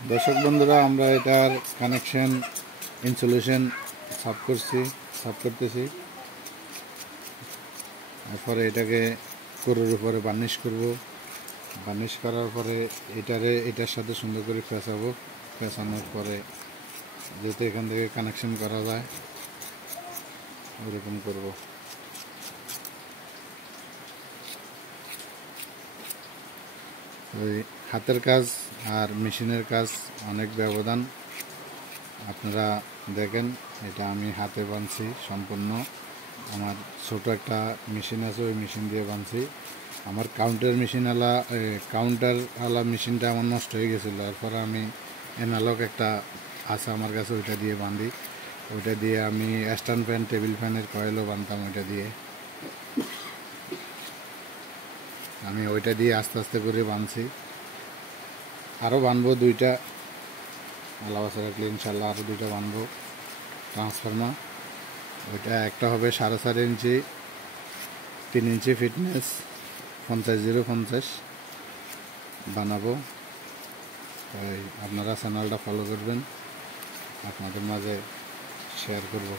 দর্শক বন্ধুরা, আমরা এটার কানেকশন ইনসুলেশন সাফ করতেছি। তারপরে এটাকে কোরের উপরে বার্নিশ করব। বার্নিশ করার পরে এটার সাথে সুন্দর করে পেঁচাবো। পেঁচানোর পরে যাতে এখান থেকে কানেকশন করা যায় ওরকম করব। ওই হাতের কাজ আর মেশিনের কাজ অনেক ব্যবধান। আপনারা দেখেন, এটা আমি হাতে বানছি সম্পূর্ণ। আমার ছোট একটা মেশিন আছে, ওই মেশিন দিয়ে বানছি। আমার কাউন্টারওয়ালা মেশিনটা আমার নষ্ট হয়ে গেছিলো। এরপর আমি অ্যানালগ একটা আছে আমার কাছে, ওইটা দিয়ে বাঁধি। ওইটা দিয়ে আমি স্ট্যান্ড ফ্যান, টেবিল ফ্যানের কয়েলও বানতাম। ওইটা দিয়ে আস্তে আস্তে করে বানছি। আরও বানবো দুইটা, আল্লাহ রাখলে ইনশাল্লাহ আরও দুইটা বানবো ট্রান্সফরমার। ওইটা একটা হবে 4.5 ইঞ্চি, 3 ইঞ্চি ফিটনেস 50-0-50 বানাবো। তাই আপনারা চ্যানেলটা ফলো করবেন, আপনাদের মাঝে শেয়ার করব।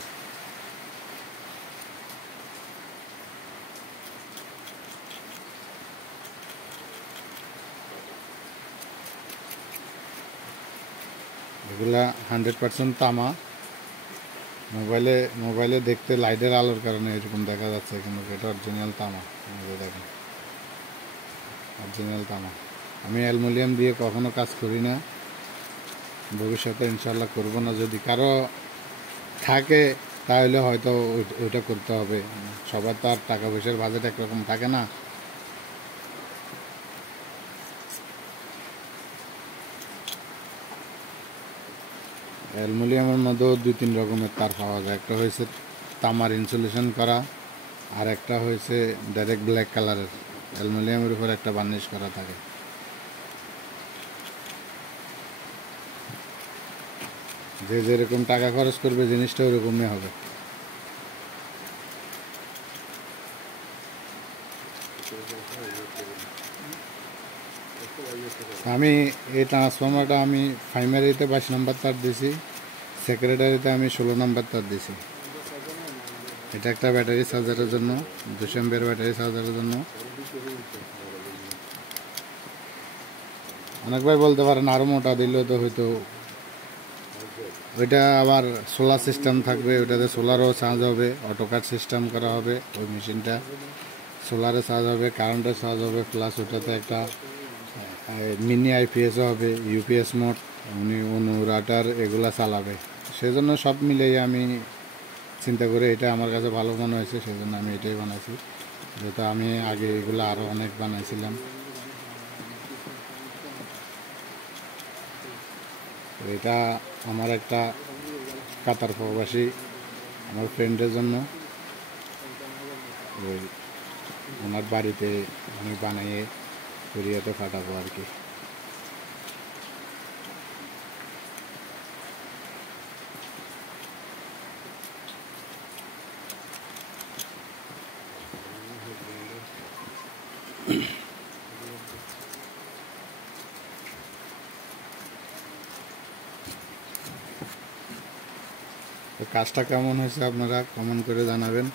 এগুলা 100% তামা। মোবাইলে দেখতে লাইটের আলোর কারণে এরকম দেখা যাচ্ছে, কিন্তু এটা অরিজিনাল তামা। দেখেন, অরিজিনাল তামা। আমি অ্যালুমিনিয়াম দিয়ে কখনো কাজ করি না, ভবিষ্যতে ইনশাল্লাহ করব না। যদি কারো থাকে তাহলে হয়তো ওইটা করতে হবে। সবার তো আর টাকা পয়সার বাজেট একরকম থাকে না। অ্যালুমিনিয়ামের মধ্যেও 2-3 রকমের তার পাওয়া যায়। একটা হয়েছে তামার ইনসুলেশন করা, আর একটা হয়েছে ডাইরেক্ট ব্ল্যাক কালারের। অ্যালুমিনিয়ামের উপর একটা বার্নিশ করা থাকে। যে যেরকম টাকা খরচ করবে জিনিসটা ওরকমই হবে। আমি এই ট্রান্সফর্মারটা আমি প্রাইমারিতে 22 নম্বর তার দিছি, সেক্রেটারিতে আমি 16 নম্বর তার দিছি। এটা একটা ব্যাটারি চার্জারের জন্য, 200 এমপিয়ার ব্যাটারি চার্জারের জন্য। অনেক ভাই বলতে পারেন আরও মোটা দিলেও তো হয়তো। ওইটা আবার সোলার সিস্টেম থাকবে, ওইটাতে সোলারও চার্জ হবে, অটোকাট সিস্টেম করা হবে। ওই মেশিনটা সোলারে চার্জ হবে, কারেন্টে চার্জ হবে, প্লাস ওটাতে একটা মিনি আইপিএসও হবে, ইউপিএস মোড, উনি অনুরাটার এগুলা চালাবে। সেজন্য সব মিলেই আমি চিন্তা করে এটা আমার কাছে ভালো মনে হয়েছে, সেজন্য আমি এটাই বানাইছি। যেহেতু আমি আগে এগুলো আরও অনেক বানাইছিলাম। এটা আমার একটা কাতার প্রবাসী আমার ফ্রেন্ডের জন্য, ওই ওনার বাড়িতে আমি বানিয়ে কোরিয়াতে পাঠাবো আর কি। তো কাজটা কেমন হয়েছে আপনারা কমেন্ট করে জানাবেন।